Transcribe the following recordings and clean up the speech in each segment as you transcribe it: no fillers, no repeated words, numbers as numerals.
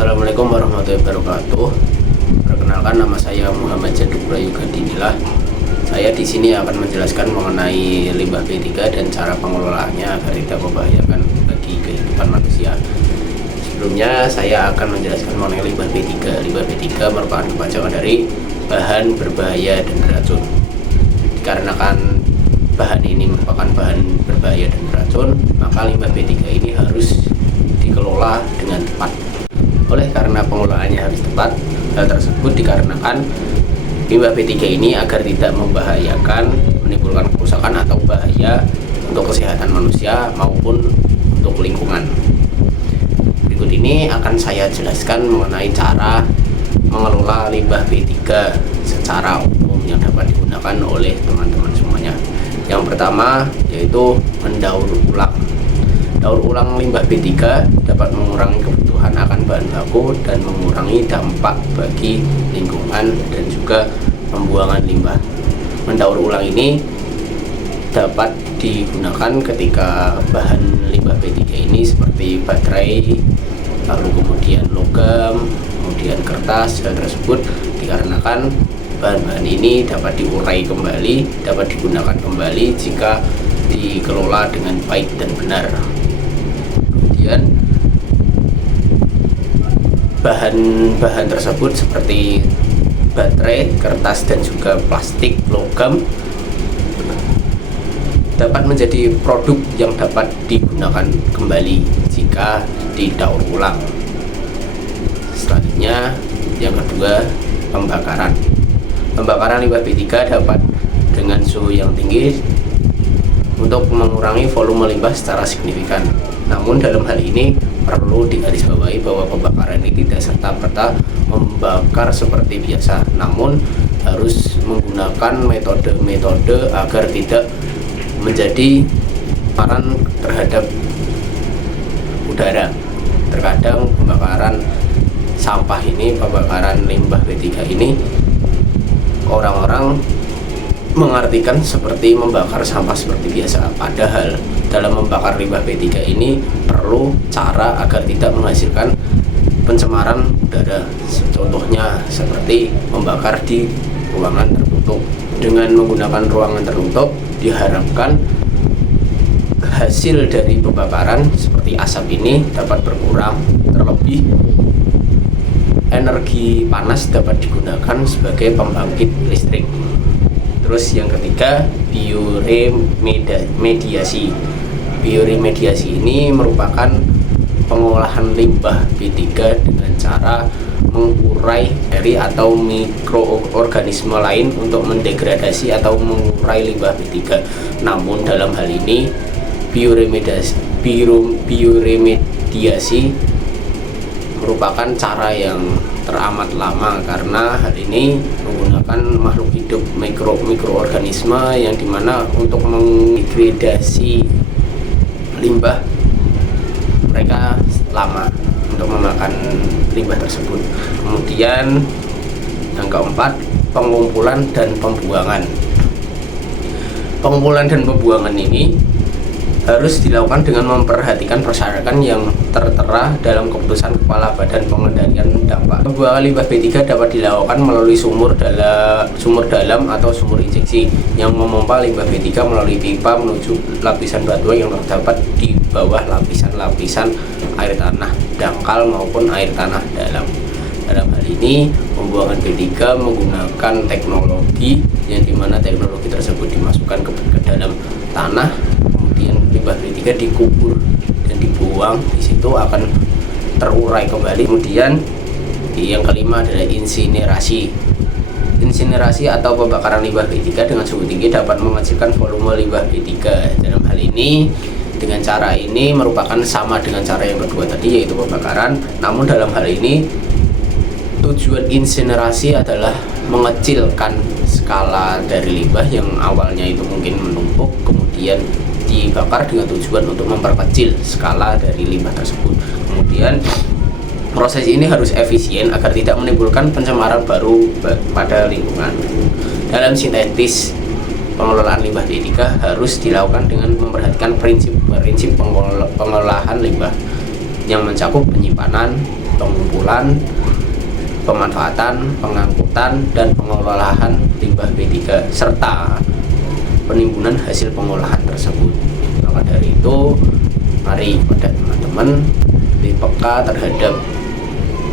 Assalamualaikum warahmatullahi wabarakatuh. Perkenalkan, nama saya Muhammad Jaduk Prayoga Dinilah. Saya di sini akan menjelaskan mengenai limbah B3 dan cara pengelolaannya agar tidak membahayakan bagi kehidupan manusia. Sebelumnya saya akan menjelaskan mengenai limbah B3. Limbah B3 merupakan kepanjangan dari bahan berbahaya dan beracun. Dikarenakan bahan ini merupakan bahan berbahaya dan beracun, maka limbah B3 ini harus dikelola dengan tepat. Oleh karena pengelolaannya harus tepat, hal tersebut dikarenakan limbah B3 ini agar tidak membahayakan, menimbulkan kerusakan atau bahaya untuk kesehatan manusia maupun untuk lingkungan. Berikut ini akan saya jelaskan mengenai cara mengelola limbah B3 secara umum yang dapat digunakan oleh teman-teman semuanya. Yang pertama yaitu mendaur ulang. Daur ulang limbah B3 dapat mengurangi kebutuhan akan bahan baku dan mengurangi dampak bagi lingkungan dan juga pembuangan limbah. Mendaur ulang ini dapat digunakan ketika bahan limbah B3 ini seperti baterai, lalu kemudian logam, kemudian kertas. Hal tersebut dikarenakan bahan-bahan ini dapat diurai kembali, dapat digunakan kembali jika dikelola dengan baik dan benar. Kemudian bahan-bahan tersebut seperti baterai, kertas, dan juga plastik, logam dapat menjadi produk yang dapat digunakan kembali jika didaur ulang. Selanjutnya, yang kedua, pembakaran. Pembakaran limbah B3 dapat dengan suhu yang tinggi untuk mengurangi volume limbah secara signifikan. Namun dalam hal ini perlu digarisbawahi bahwa pembakaran ini tidak serta-merta membakar seperti biasa, namun harus menggunakan metode-metode agar tidak menjadi paparan terhadap udara. Terkadang pembakaran sampah ini, pembakaran limbah B3 ini, orang-orang mengartikan seperti membakar sampah seperti biasa, padahal dalam membakar limbah B3 ini perlu cara agar tidak menghasilkan pencemaran udara. Contohnya seperti membakar di ruangan tertutup. Dengan menggunakan ruangan tertutup diharapkan hasil dari pembakaran seperti asap ini dapat berkurang. Terlebih energi panas dapat digunakan sebagai pembangkit listrik. Terus yang ketiga, bioremediasi. Bioremediasi ini merupakan pengolahan limbah B3 dengan cara mengurai dari atau mikroorganisme lain untuk mendegradasi atau mengurai limbah B3. Namun dalam hal ini bioremediasi merupakan cara yang teramat lama karena hal ini menggunakan makhluk hidup mikroorganisme yang dimana untuk mendegradasi limbah mereka lama untuk memakan limbah tersebut. Kemudian yang keempat, pengumpulan dan pembuangan. Pengumpulan dan pembuangan ini harus dilakukan dengan memperhatikan persyaratan yang tertera dalam keputusan Kepala Badan Pengendalian Dampak. Pembuangan limbah B3 dapat dilakukan melalui sumur dalam atau sumur injeksi yang memompa limbah B3 melalui pipa menuju lapisan batuan yang terdapat di bawah lapisan-lapisan air tanah dangkal maupun air tanah dalam. Dalam hal ini, pembuangan B3 menggunakan teknologi yang dimana teknologi tersebut dimasukkan ke dalam tanah. Kemudian limbah B3 dikubur dan dibuang, di situ akan terurai kembali. Kemudian yang kelima adalah insinerasi. Insinerasi atau pembakaran limbah B3 dengan suhu tinggi dapat mengecilkan volume limbah B3. Dalam hal ini, dengan cara ini merupakan sama dengan cara yang kedua tadi, yaitu pembakaran. Namun dalam hal ini tujuan insinerasi adalah mengecilkan skala dari limbah yang awalnya itu mungkin menumpuk, kemudian dibakar dengan tujuan untuk memperkecil skala dari limbah tersebut. Kemudian proses ini harus efisien agar tidak menimbulkan pencemaran baru pada lingkungan. Dalam sintetis, pengelolaan limbah B3 harus dilakukan dengan memperhatikan prinsip-prinsip pengolahan limbah yang mencakup penyimpanan, pengumpulan, pemanfaatan, pengangkutan, dan pengelolaan limbah B3 serta penimbunan hasil pengolahan tersebut. Maka dari itu, mari pada teman-teman lebih peka terhadap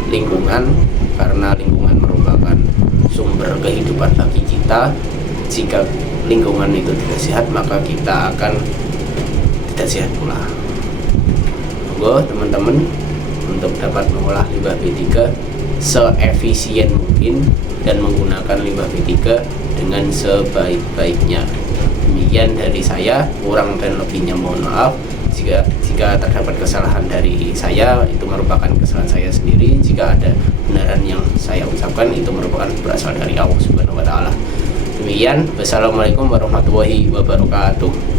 lingkungan, karena lingkungan merupakan sumber kehidupan bagi kita. Jika lingkungan itu tidak sehat, maka kita akan tidak sehat pula. Monggo teman-teman untuk dapat mengolah limbah B3 seefisien mungkin dan menggunakan limbah B3 dengan sebaik-baiknya. Demikian dari saya, kurang dan lebihnya mohon maaf. Jika terdapat kesalahan dari saya, itu merupakan kesalahan saya sendiri. Jika ada kebenaran yang saya ucapkan, itu merupakan berasal dari Allah Subhanahu wa taala. Demikian, wassalamualaikum warahmatullahi wabarakatuh.